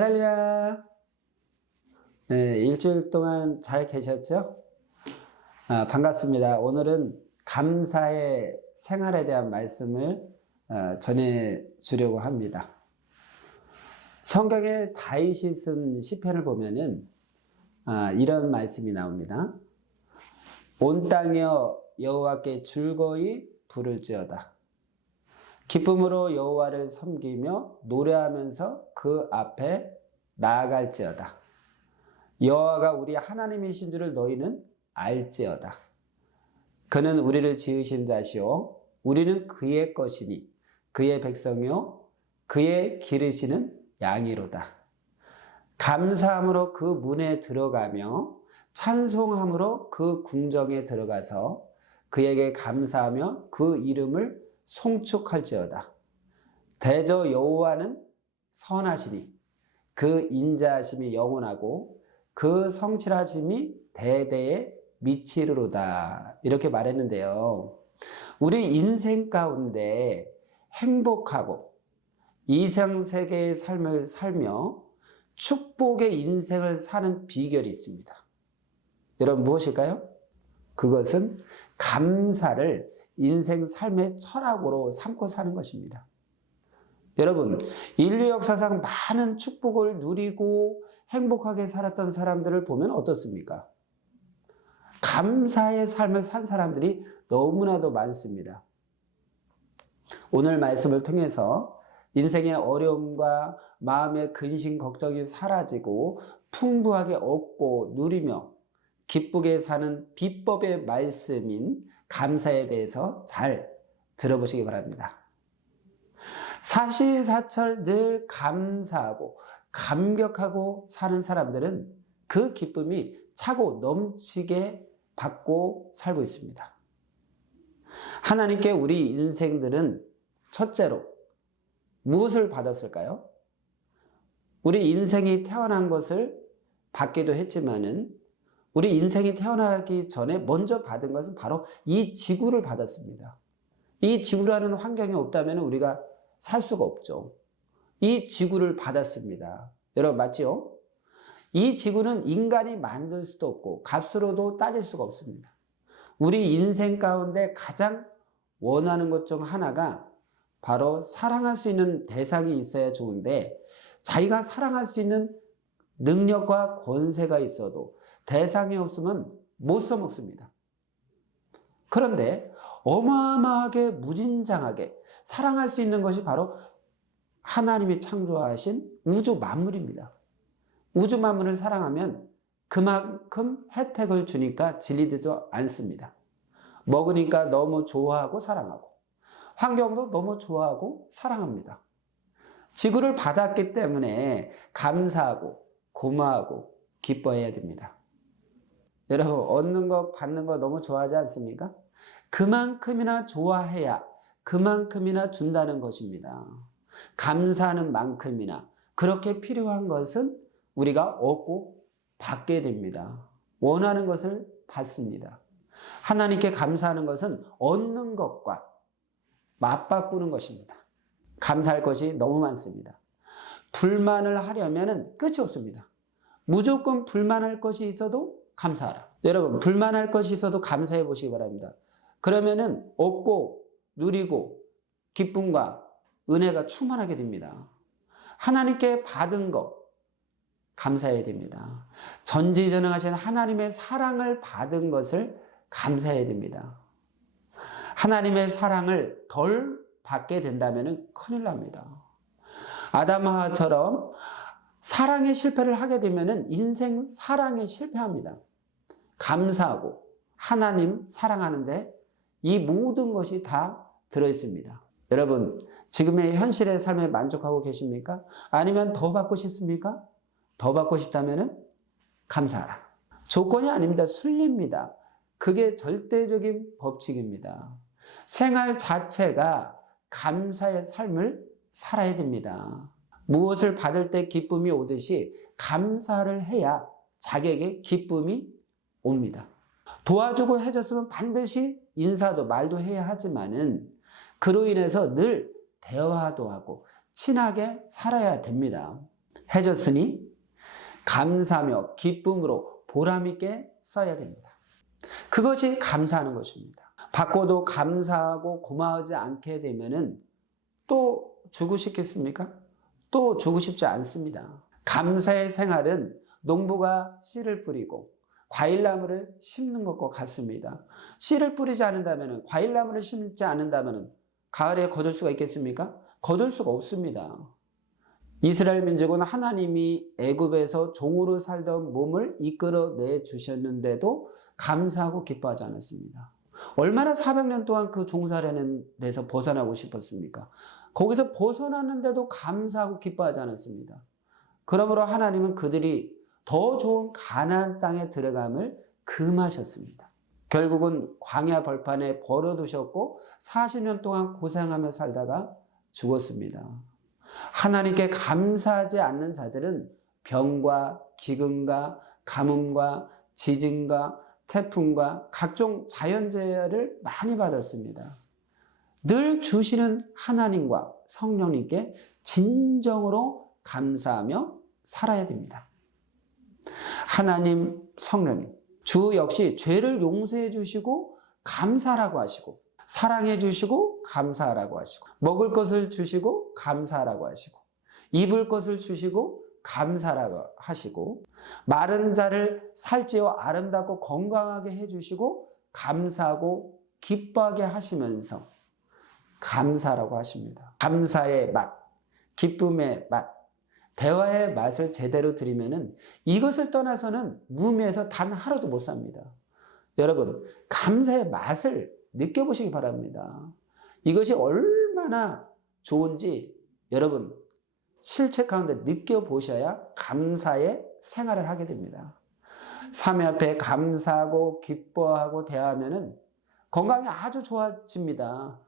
할렐루야. 네, 일주일 동안 잘 계셨죠? 반갑습니다. 오늘은 감사의 생활에 대한 말씀을 전해 주려고 합니다. 성경에 다윗이 쓴 시편을 보면은 이런 말씀이 나옵니다. 온 땅이여 여호와께 즐거이 부를지어다. 기쁨으로 여호와를 섬기며 노래하면서 그 앞에 나아갈지어다. 여호와가 우리 하나님이신 줄을 너희는 알지어다. 그는 우리를 지으신 자시오 우리는 그의 것이니 그의 백성이요 그의 기르시는 양이로다. 감사함으로 그 문에 들어가며 찬송함으로 그 궁정에 들어가서 그에게 감사하며 그 이름을 송축할지어다. 대저 여호와는 선하시니 그 인자하심이 영원하고 그 성실하심이 대대에 미치리로다. 이렇게 말했는데요. 우리 인생 가운데 행복하고 이상세계의 삶을 살며 축복의 인생을 사는 비결이 있습니다. 여러분 무엇일까요? 그것은 감사를 인생 삶의 철학으로 삼고 사는 것입니다. 여러분, 인류 역사상 많은 축복을 누리고 행복하게 살았던 사람들을 보면 어떻습니까? 감사의 삶을 산 사람들이 너무나도 많습니다. 오늘 말씀을 통해서 인생의 어려움과 마음의 근심 걱정이 사라지고 풍부하게 얻고 누리며 기쁘게 사는 비법의 말씀인 감사에 대해서 잘 들어보시기 바랍니다. 사시사철 늘 감사하고 감격하고 사는 사람들은 그 기쁨이 차고 넘치게 받고 살고 있습니다. 하나님께 우리 인생들은 첫째로 무엇을 받았을까요? 우리 인생이 태어난 것을 받기도 했지만은 우리 인생이 태어나기 전에 먼저 받은 것은 바로 이 지구를 받았습니다. 이 지구라는 환경이 없다면 우리가 살 수가 없죠. 이 지구를 받았습니다. 여러분 맞죠? 이 지구는 인간이 만들 수도 없고 값으로도 따질 수가 없습니다. 우리 인생 가운데 가장 원하는 것 중 하나가 바로 사랑할 수 있는 대상이 있어야 좋은데 자기가 사랑할 수 있는 능력과 권세가 있어도 대상이 없으면 못 써먹습니다. 그런데 어마어마하게 무진장하게 사랑할 수 있는 것이 바로 하나님이 창조하신 우주 만물입니다. 우주 만물을 사랑하면 그만큼 혜택을 주니까 질리지도 않습니다. 먹으니까 너무 좋아하고 사랑하고 환경도 너무 좋아하고 사랑합니다. 지구를 받았기 때문에 감사하고 고마워하고 기뻐해야 됩니다. 여러분 얻는 거 받는 거 너무 좋아하지 않습니까? 그만큼이나 좋아해야 그만큼이나 준다는 것입니다. 감사하는 만큼이나 그렇게 필요한 것은 우리가 얻고 받게 됩니다. 원하는 것을 받습니다. 하나님께 감사하는 것은 얻는 것과 맞바꾸는 것입니다. 감사할 것이 너무 많습니다. 불만을 하려면 끝이 없습니다. 무조건 불만할 것이 있어도 감사하라. 여러분 불만할 것이 있어도 감사해 보시기 바랍니다. 그러면은 얻고 누리고 기쁨과 은혜가 충만하게 됩니다. 하나님께 받은 것 감사해야 됩니다. 전지전능하신 하나님의 사랑을 받은 것을 감사해야 됩니다. 하나님의 사랑을 덜 받게 된다면 큰일 납니다. 아담과 하와처럼 사랑의 실패를 하게 되면 인생 사랑에 실패합니다. 감사하고 하나님 사랑하는데 이 모든 것이 다 들어있습니다. 여러분 지금의 현실의 삶에 만족하고 계십니까? 아니면 더 받고 싶습니까? 더 받고 싶다면 감사하라. 조건이 아닙니다. 순리입니다. 그게 절대적인 법칙입니다. 생활 자체가 감사의 삶을 살아야 됩니다. 무엇을 받을 때 기쁨이 오듯이 감사를 해야 자기에게 기쁨이 옵니다. 도와주고 해줬으면 반드시 인사도 말도 해야 하지만은 그로 인해서 늘 대화도 하고 친하게 살아야 됩니다. 해줬으니 감사하며 기쁨으로 보람있게 써야 됩니다. 그것이 감사하는 것입니다. 받고도 감사하고 고마워하지 않게 되면은 또 주고 싶겠습니까? 또 주고 싶지 않습니다. 감사의 생활은 농부가 씨를 뿌리고 과일나무를 심는 것과 같습니다. 씨를 뿌리지 않는다면, 과일나무를 심지 않는다면 가을에 거둘 수가 있겠습니까? 거둘 수가 없습니다. 이스라엘 민족은 하나님이 애굽에서 종으로 살던 몸을 이끌어내 주셨는데도 감사하고 기뻐하지 않았습니다. 얼마나 400년 동안 그 종살이하는 데서 벗어나고 싶었습니까? 거기서 벗어났는데도 감사하고 기뻐하지 않았습니다. 그러므로 하나님은 그들이 더 좋은 가나안 땅에 들어감을 금하셨습니다. 결국은 광야 벌판에 버려두셨고 40년 동안 고생하며 살다가 죽었습니다. 하나님께 감사하지 않는 자들은 병과 기근과 가뭄과 지진과 태풍과 각종 자연재해를 많이 받았습니다. 늘 주시는 하나님과 성령님께 진정으로 감사하며 살아야 됩니다. 하나님, 성령님, 주 역시 죄를 용서해 주시고 감사하라고 하시고, 사랑해 주시고 감사하라고 하시고, 먹을 것을 주시고 감사하라고 하시고, 입을 것을 주시고 감사하라고 하시고, 마른 자를 살찌어 아름답고 건강하게 해주시고 감사하고 기뻐하게 하시면서 감사라고 하십니다. 감사의 맛, 기쁨의 맛, 대화의 맛을 제대로 드리면은 이것을 떠나서는 무미에서 단 하루도 못 삽니다. 여러분, 감사의 맛을 느껴보시기 바랍니다. 이것이 얼마나 좋은지 여러분 실체 가운데 느껴보셔야 감사의 생활을 하게 됩니다. 삼위 앞에 감사하고 기뻐하고 대하면은 건강이 아주 좋아집니다.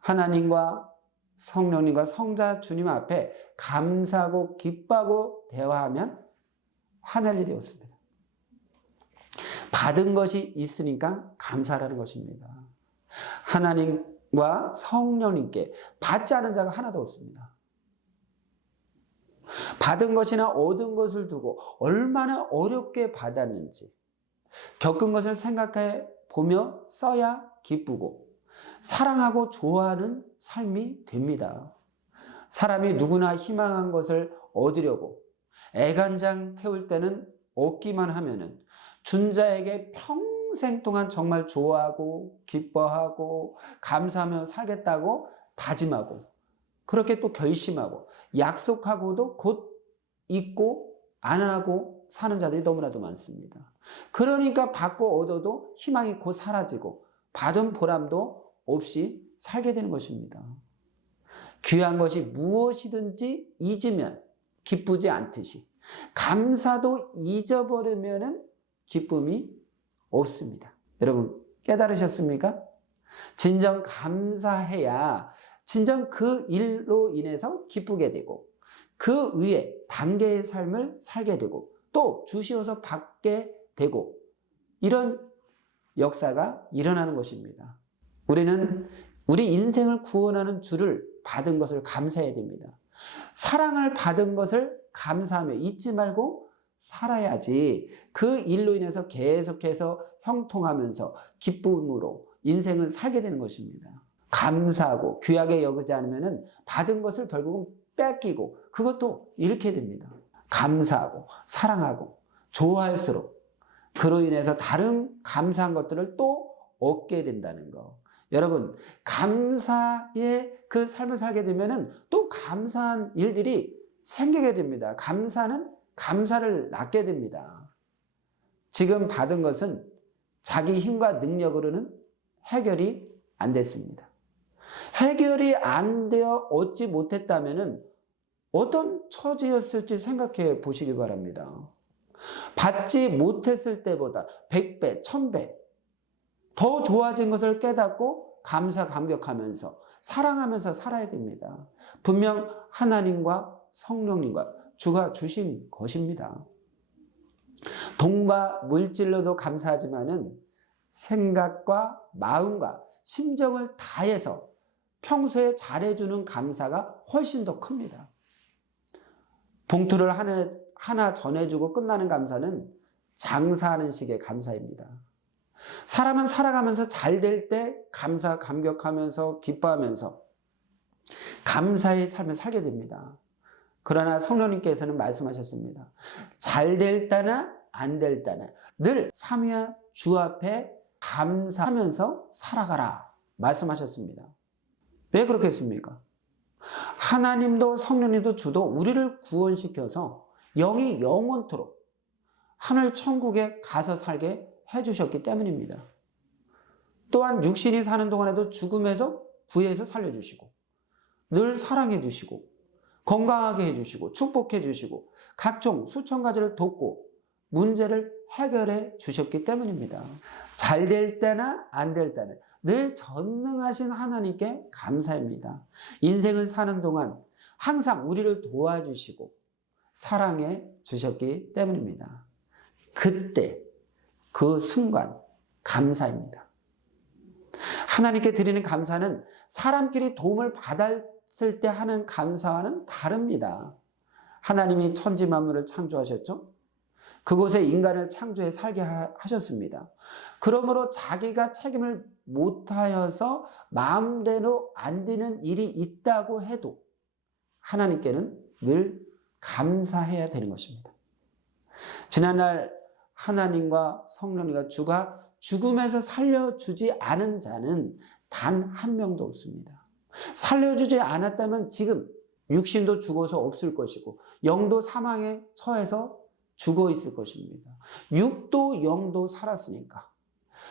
하나님과 성령님과 성자 주님 앞에 감사하고 기뻐하고 대화하면 화낼 일이 없습니다. 받은 것이 있으니까 감사라는 것입니다. 하나님과 성령님께 받지 않은 자가 하나도 없습니다. 받은 것이나 얻은 것을 두고 얼마나 어렵게 받았는지 겪은 것을 생각해 보며 써야 기쁘고 사랑하고 좋아하는 삶이 됩니다. 사람이 누구나 희망한 것을 얻으려고 애간장 태울 때는 얻기만 하면은 준 자에게 평생 동안 정말 좋아하고 기뻐하고 감사하며 살겠다고 다짐하고 그렇게 또 결심하고 약속하고도 곧 잊고 안 하고 사는 자들이 너무나도 많습니다. 그러니까 받고 얻어도 희망이 곧 사라지고 받은 보람도 없이 살게 되는 것입니다. 귀한 것이 무엇이든지 잊으면 기쁘지 않듯이 감사도 잊어버리면 기쁨이 없습니다. 여러분 깨달으셨습니까? 진정 감사해야 진정 그 일로 인해서 기쁘게 되고 그 위에 단계의 삶을 살게 되고 또 주시어서 받게 되고 이런 역사가 일어나는 것입니다. 우리는 우리 인생을 구원하는 주를 받은 것을 감사해야 됩니다. 사랑을 받은 것을 감사하며 잊지 말고 살아야지 그 일로 인해서 계속해서 형통하면서 기쁨으로 인생을 살게 되는 것입니다. 감사하고 귀하게 여기지 않으면 받은 것을 결국은 뺏기고 그것도 잃게 됩니다. 감사하고 사랑하고 좋아할수록 그로 인해서 다른 감사한 것들을 또 얻게 된다는 거. 여러분 감사의 그 삶을 살게 되면 또 감사한 일들이 생기게 됩니다. 감사는 감사를 낳게 됩니다. 지금 받은 것은 자기 힘과 능력으로는 해결이 안 됐습니다. 해결이 안 되어 얻지 못했다면 어떤 처지였을지 생각해 보시기 바랍니다. 받지 못했을 때보다 100배, 1000배 더 좋아진 것을 깨닫고 감사, 감격하면서 사랑하면서 살아야 됩니다. 분명 하나님과 성령님과 주가 주신 것입니다. 돈과 물질로도 감사하지만은 생각과 마음과 심정을 다해서 평소에 잘해주는 감사가 훨씬 더 큽니다. 봉투를 하나 전해주고 끝나는 감사는 장사하는 식의 감사입니다. 사람은 살아가면서 잘 될 때 감격하면서 기뻐하면서 감사의 삶을 살게 됩니다. 그러나 성령님께서는 말씀하셨습니다. 잘 될 때나 안 될 때나 늘 삼위의 주 앞에 감사하면서 살아가라 말씀하셨습니다. 왜 그렇겠습니까? 하나님도 성령님도 주도 우리를 구원시켜서 영이 영원토록 하늘 천국에 가서 살게 해주셨기 때문입니다. 또한 육신이 사는 동안에도 죽음에서 구해서 살려주시고 늘 사랑해 주시고 건강하게 해주시고 축복해 주시고 각종 수천 가지를 돕고 문제를 해결해 주셨기 때문입니다. 잘 될 때나 안 될 때는 늘 전능하신 하나님께 감사합니다. 인생을 사는 동안 항상 우리를 도와주시고 사랑해 주셨기 때문입니다. 그때 그 순간 감사입니다. 하나님께 드리는 감사는 사람끼리 도움을 받았을 때 하는 감사와는 다릅니다. 하나님이 천지 만물을 창조하셨죠? 그곳에 인간을 창조해 살게 하셨습니다. 그러므로 자기가 책임을 못하여서 마음대로 안 되는 일이 있다고 해도 하나님께는 늘 감사해야 되는 것입니다. 지난날 하나님과 성령님과 주가 죽음에서 살려주지 않은 자는 단 한 명도 없습니다. 살려주지 않았다면 지금 육신도 죽어서 없을 것이고 영도 사망에 처해서 죽어 있을 것입니다. 육도 영도 살았으니까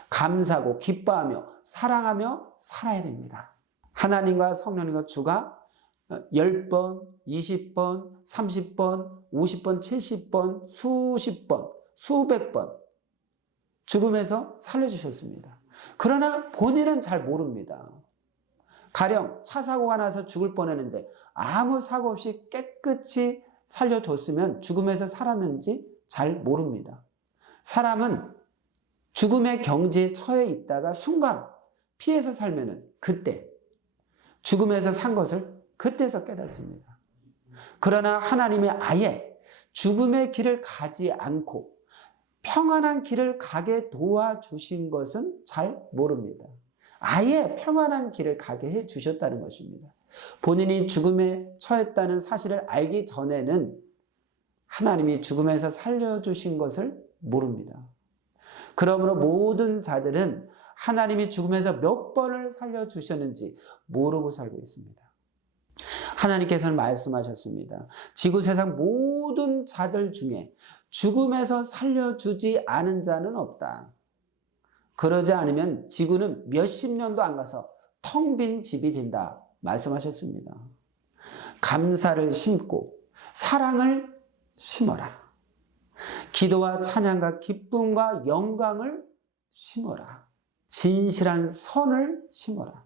감사하고 기뻐하며 사랑하며 살아야 됩니다. 하나님과 성령님과 주가 10번, 20번, 30번, 50번, 70번, 수십 번, 수백 번 죽음에서 살려주셨습니다. 그러나 본인은 잘 모릅니다. 가령 차 사고가 나서 죽을 뻔했는데 아무 사고 없이 깨끗이 살려줬으면 죽음에서 살았는지 잘 모릅니다. 사람은 죽음의 경지에 처해 있다가 순간 피해서 살면은 그때 죽음에서 산 것을 그때서 깨닫습니다. 그러나 하나님이 아예 죽음의 길을 가지 않고 평안한 길을 가게 도와주신 것은 잘 모릅니다. 아예 평안한 길을 가게 해 주셨다는 것입니다. 본인이 죽음에 처했다는 사실을 알기 전에는 하나님이 죽음에서 살려주신 것을 모릅니다. 그러므로 모든 자들은 하나님이 죽음에서 몇 번을 살려주셨는지 모르고 살고 있습니다. 하나님께서는 말씀하셨습니다. 지구 세상 모든 자들 중에 죽음에서 살려주지 않은 자는 없다. 그러지 않으면 지구는 몇십 년도 안 가서 텅 빈 집이 된다. 말씀하셨습니다. 감사를 심고 사랑을 심어라. 기도와 찬양과 기쁨과 영광을 심어라. 진실한 선을 심어라.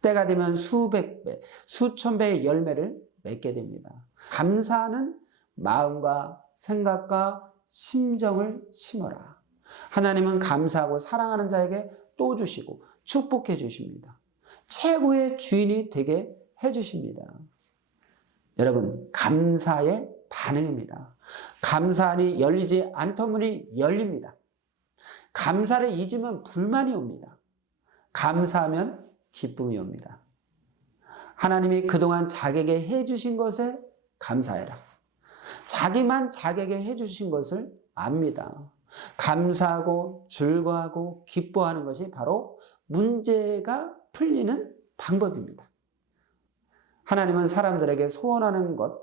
때가 되면 수백 배, 수천 배의 열매를 맺게 됩니다. 감사하는 마음과 생각과 심정을 심어라. 하나님은 감사하고 사랑하는 자에게 또 주시고 축복해 주십니다. 최고의 주인이 되게 해주십니다. 여러분, 감사의 반응입니다. 감사하니 열리지 않던 문이 열립니다. 감사를 잊으면 불만이 옵니다. 감사하면 기쁨이 옵니다. 하나님이 그동안 자기에게 해주신 것에 감사해라. 자기만 자기에게 해주신 것을 압니다. 감사하고 즐거워하고 기뻐하는 것이 바로 문제가 풀리는 방법입니다. 하나님은 사람들에게 소원하는 것,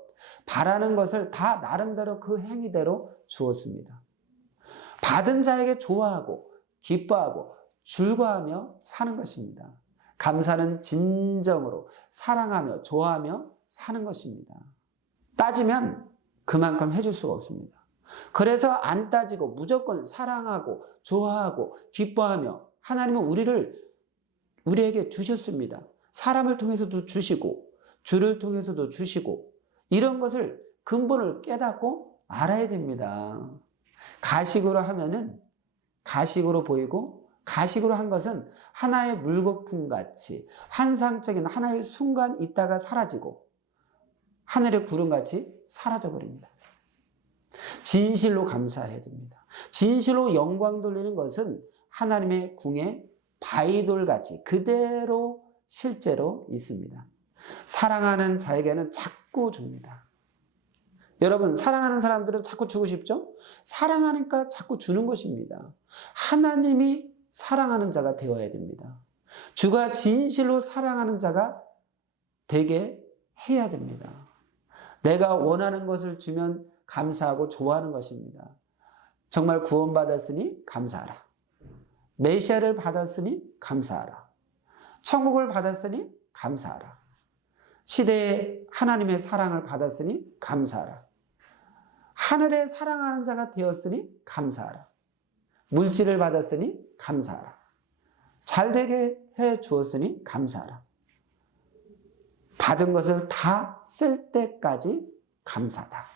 바라는 것을 다 나름대로 그 행위대로 주었습니다. 받은 자에게 좋아하고 기뻐하고 즐거워하며 사는 것입니다. 감사는 진정으로 사랑하며 좋아하며 사는 것입니다. 따지면 그만큼 해줄 수가 없습니다. 그래서 안 따지고 무조건 사랑하고 좋아하고 기뻐하며 하나님은 우리에게 주셨습니다. 사람을 통해서도 주시고 주를 통해서도 주시고 이런 것을 근본을 깨닫고 알아야 됩니다. 가식으로 하면은 가식으로 보이고 가식으로 한 것은 하나의 물거품 같이 환상적인 하나의 순간 있다가 사라지고 하늘의 구름같이 사라져버립니다. 진실로 감사해야 됩니다. 진실로 영광 돌리는 것은 하나님의 궁에 바위돌같이 그대로 실제로 있습니다. 사랑하는 자에게는 자꾸 줍니다. 여러분, 사랑하는 사람들은 자꾸 주고 싶죠? 사랑하니까 자꾸 주는 것입니다. 하나님이 사랑하는 자가 되어야 됩니다. 주가 진실로 사랑하는 자가 되게 해야 됩니다. 내가 원하는 것을 주면 감사하고 좋아하는 것입니다. 정말 구원받았으니 감사하라. 메시아를 받았으니 감사하라. 천국을 받았으니 감사하라. 시대에 하나님의 사랑을 받았으니 감사하라. 하늘에 사랑하는 자가 되었으니 감사하라. 물질을 받았으니 감사하라. 잘되게 해 주었으니 감사하라. 받은 것을 다 쓸 때까지 감사다.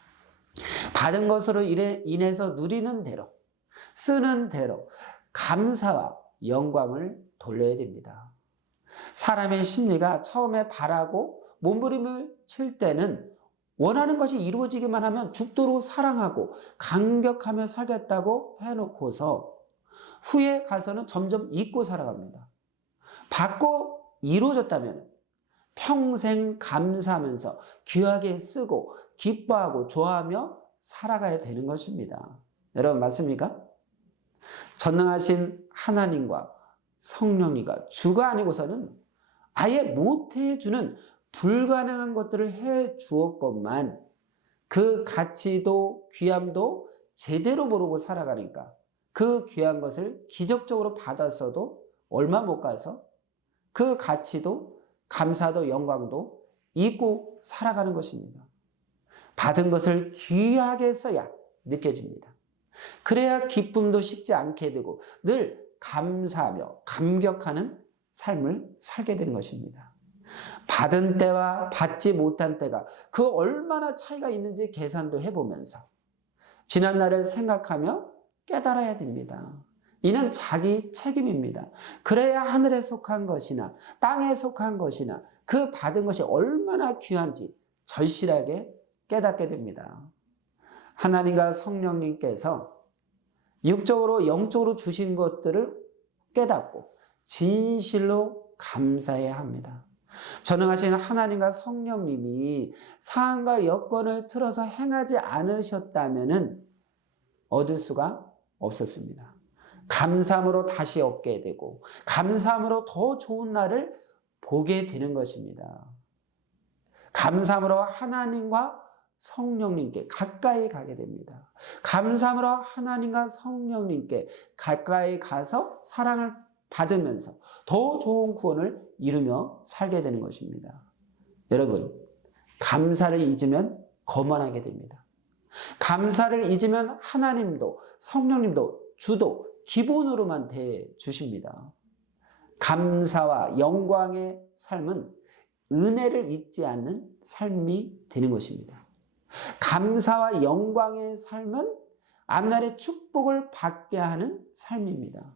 받은 것으로 인해서 누리는 대로, 쓰는 대로 감사와 영광을 돌려야 됩니다. 사람의 심리가 처음에 바라고 몸부림을 칠 때는 원하는 것이 이루어지기만 하면 죽도록 사랑하고 감격하며 살겠다고 해놓고서 후에 가서는 점점 잊고 살아갑니다. 받고 이루어졌다면 평생 감사하면서 귀하게 쓰고 기뻐하고 좋아하며 살아가야 되는 것입니다. 여러분 맞습니까? 전능하신 하나님과 성령님과 주가 아니고서는 아예 못해주는 불가능한 것들을 해 주었건만 그 가치도 귀함도 제대로 모르고 살아가니까 그 귀한 것을 기적적으로 받았어도 얼마 못 가서 그 가치도 감사도 영광도 잊고 살아가는 것입니다. 받은 것을 귀하게 써야 느껴집니다. 그래야 기쁨도 식지 않게 되고 늘 감사하며 감격하는 삶을 살게 되는 것입니다. 받은 때와 받지 못한 때가 그 얼마나 차이가 있는지 계산도 해보면서 지난 날을 생각하며 깨달아야 됩니다. 이는 자기 책임입니다. 그래야 하늘에 속한 것이나 땅에 속한 것이나 그 받은 것이 얼마나 귀한지 절실하게 깨닫게 됩니다. 하나님과 성령님께서 육적으로 영적으로 주신 것들을 깨닫고 진실로 감사해야 합니다. 전능하신 하나님과 성령님이 사안과 여건을 틀어서 행하지 않으셨다면 얻을 수가 없었습니다. 감사함으로 다시 얻게 되고 감사함으로 더 좋은 날을 보게 되는 것입니다. 감사함으로 하나님과 성령님께 가까이 가게 됩니다. 감사함으로 하나님과 성령님께 가까이 가서 사랑을 받으면서 더 좋은 구원을 이루며 살게 되는 것입니다. 여러분, 감사를 잊으면 거만하게 됩니다. 감사를 잊으면 하나님도 성령님도 주도 기본으로만 대주십니다. 감사와 영광의 삶은 은혜를 잊지 않는 삶이 되는 것입니다. 감사와 영광의 삶은 앞날의 축복을 받게 하는 삶입니다.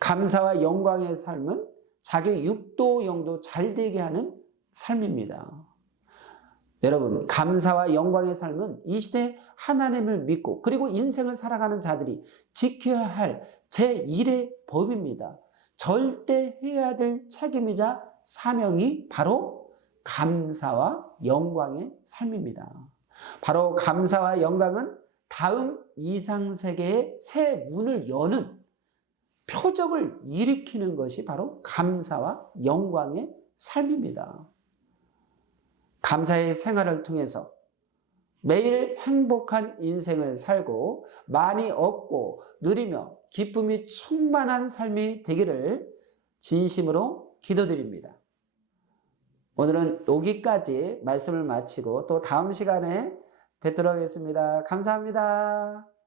감사와 영광의 삶은 자기 육도 영도 잘 되게 하는 삶입니다. 여러분, 감사와 영광의 삶은 이 시대에 하나님을 믿고 그리고 인생을 살아가는 자들이 지켜야 할 제1의 법입니다. 절대 해야 될 책임이자 사명이 바로 감사와 영광의 삶입니다. 바로 감사와 영광은 다음 이상세계의 새 문을 여는 표적을 일으키는 것이 바로 감사와 영광의 삶입니다. 감사의 생활을 통해서 매일 행복한 인생을 살고 많이 얻고 누리며 기쁨이 충만한 삶이 되기를 진심으로 기도드립니다. 오늘은 여기까지 말씀을 마치고 또 다음 시간에 뵙도록 하겠습니다. 감사합니다.